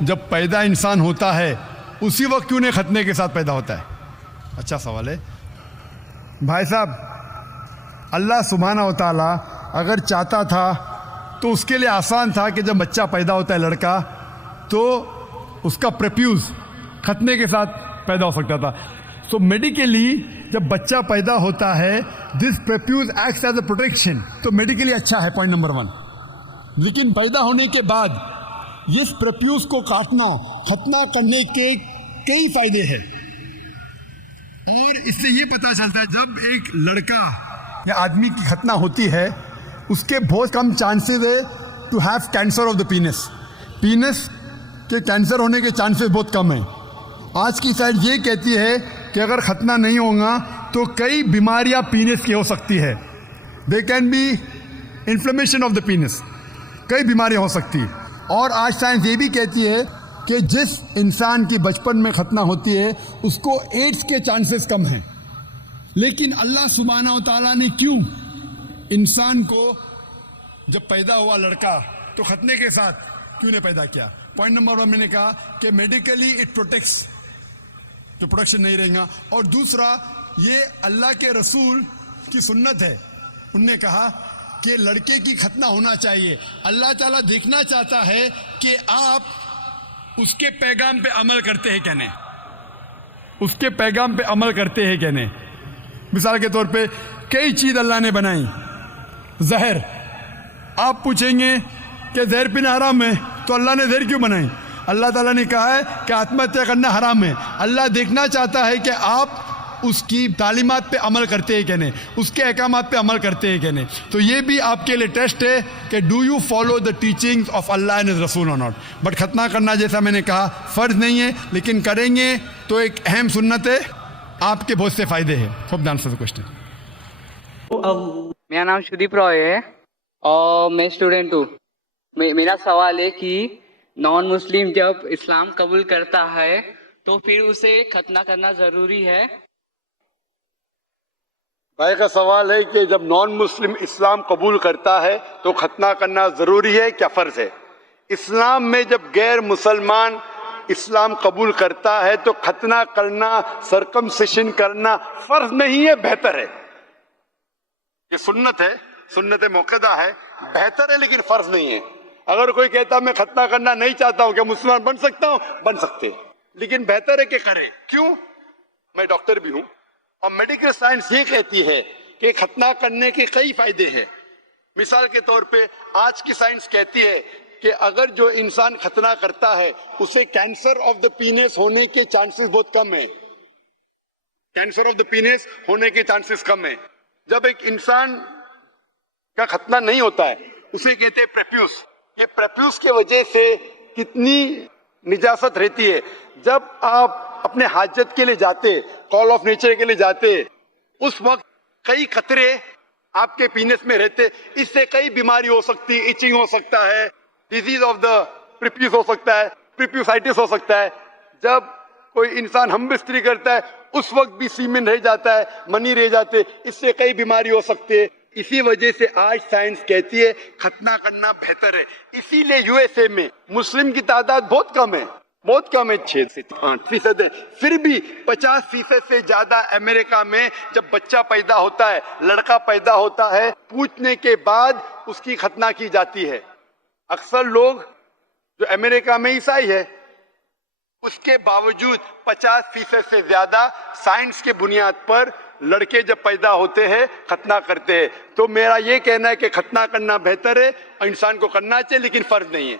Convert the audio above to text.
جب پیدا انسان ہوتا ہے اسی وقت کیوں نہیں ختنے کے ساتھ پیدا ہوتا ہے؟ اچھا سوال ہے بھائی صاحب. اللہ سبحانہ و تعالیٰ اگر چاہتا تھا تو اس کے لیے آسان تھا کہ جب بچہ پیدا ہوتا ہے لڑکا تو اس کا پریپیوز ختنے کے ساتھ پیدا ہو سکتا تھا. سو میڈیکلی جب بچہ پیدا ہوتا ہے دس پریپیوز ایکٹس ایز اے پروٹیکشن, تو میڈیکلی اچھا ہے پوائنٹ نمبر 1. لیکن پیدا ہونے کے بعد اس پریپیوز کو کاٹنا ختنہ کرنے کے کئی فائدے ہیں, اور اس سے یہ پتہ چلتا ہے جب ایک لڑکا یا آدمی کی ختنہ ہوتی ہے اس کے بہت کم چانسز ہے to have cancer of the penis کے کینسر ہونے کے چانسز بہت کم ہیں. آج کی سائنس یہ کہتی ہے کہ اگر ختنہ نہیں ہوگا تو کئی بیماریاں پینس کی ہو سکتی ہے. They can be inflammation of the penis, کئی بیماریاں ہو سکتی. اور آج سائنس یہ بھی کہتی ہے کہ جس انسان کی بچپن میں ختنہ ہوتی ہے اس کو ایڈز کے چانسز کم ہیں. لیکن اللہ سبحانہ و تعالیٰ نے کیوں انسان کو جب پیدا ہوا لڑکا تو ختنے کے ساتھ کیوں نے پیدا کیا؟ پوائنٹ نمبر 1 میں نے کہا کہ میڈیکلی اٹ پروٹیکٹس, تو پروٹیکشن نہیں رہے گا. اور دوسرا یہ اللہ کے رسول کی سنت ہے, انہوں نے کہا کہ لڑکے کی ختنہ ہونا چاہیے. اللہ تعالیٰ دیکھنا چاہتا ہے کہ آپ اس کے پیغام پہ عمل کرتے ہیں کیا نہیں, اس کے پیغام پہ عمل کرتے ہیں کیا نہیں. مثال کے طور پہ کئی چیز اللہ نے بنائی. زہر, آپ پوچھیں گے کہ زہر پینا حرام ہے تو اللہ نے زہر کیوں بنائی؟ اللہ تعالیٰ نے کہا ہے کہ آتم ہتیا کرنا حرام ہے. اللہ دیکھنا چاہتا ہے کہ آپ اس کی تعلیمات پہ عمل کرتے ہیں کہ نہیں, اس کے احکامات پہ عمل کرتے ہیں کہ نہیں. تو یہ بھی آپ کے لیے ٹیسٹ ہے کہ do you follow the teachings of Allah and his رسول اور ناٹ. بٹ ختنہ کرنا جیسا میں نے کہا فرض نہیں ہے, لیکن کریں گے تو ایک اہم سنت ہے, آپ کے بہت سے فائدے ہیں. Hope the answer the question. میرا نام شدیپ رائے ہے اور میں اسٹوڈنٹ ہوں. میرا سوال ہے کہ نان مسلم جب اسلام قبول کرتا ہے تو پھر اسے ختنہ کرنا ضروری ہے؟ بھائی کا سوال ہے کہ جب نان مسلم اسلام قبول کرتا ہے تو ختنہ کرنا ضروری ہے کیا فرض ہے؟ اسلام میں جب غیر مسلمان اسلام قبول کرتا ہے تو ختنہ کرنا, سرکمسیشن کرنا فرض نہیں ہے, بہتر ہے. یہ سنت ہے, سنت موقدہ ہے, بہتر ہے لیکن فرض نہیں ہے. اگر کوئی کہتا میں ختنہ کرنا نہیں چاہتا ہوں, کیا مسلمان بن سکتا ہوں؟ بن سکتے, لیکن بہتر ہے کہ کرے. کیوں؟ میں ڈاکٹر بھی ہوں اور میڈیکل سائنس یہ کہتی ہے کہ ختنہ کرنے کے کئی فائدے ہیں. مثال کے طور پہ آج کی سائنس کہتی ہے کہ اگر جو انسان ختنہ کرتا ہے اسے کینسر آف دا پینس ہونے کے چانسز بہت کم ہیں. کینسر آف دا پینس ہونے کے چانسز کم ہیں. جب ایک انسان کا ختنہ نہیں ہوتا ہے اسے کہتے ہیں پریپیوس. یہ پریپیوس کی وجہ سے کتنی نجاست رہتی ہے. جب آپ اپنے حاجت کے لیے جاتے, کال آف نیچر کے لیے جاتے, اس وقت کئی قطرے آپ کے پینس میں رہتے, اس سے کئی بیماری ہو سکتی, ایچنگ ہو سکتا ہے, ڈیزیز آف دا پریپیوس ہو سکتا ہے, پریپیوسائٹس ہو سکتا ہے. جب کوئی انسان ہم بستری کرتا ہے اس وقت بھی سیمن رہ جاتا ہے, منی رہ جاتے, اس سے کئی بیماری ہو سکتے. اسی وجہ سے آج سائنس کہتی ہے ختنہ کرنا بہتر ہے. اسی لیے یو ایس اے میں مسلم کی تعداد بہت کم ہے, بہت کم ہے, 6 سے 8% ہے. پھر بھی 50% سے زیادہ امریکہ میں جب بچہ پیدا ہوتا ہے, لڑکا پیدا ہوتا ہے, پوچھنے کے بعد اس کی ختنہ کی جاتی ہے. اکثر لوگ جو امریکہ میں عیسائی ہے اس کے باوجود 50% سے زیادہ سائنس کے بنیاد پر لڑکے جب پیدا ہوتے ہیں ختنہ کرتے ہیں. تو میرا یہ کہنا ہے کہ ختنہ کرنا بہتر ہے اور انسان کو کرنا چاہیے لیکن فرض نہیں ہے.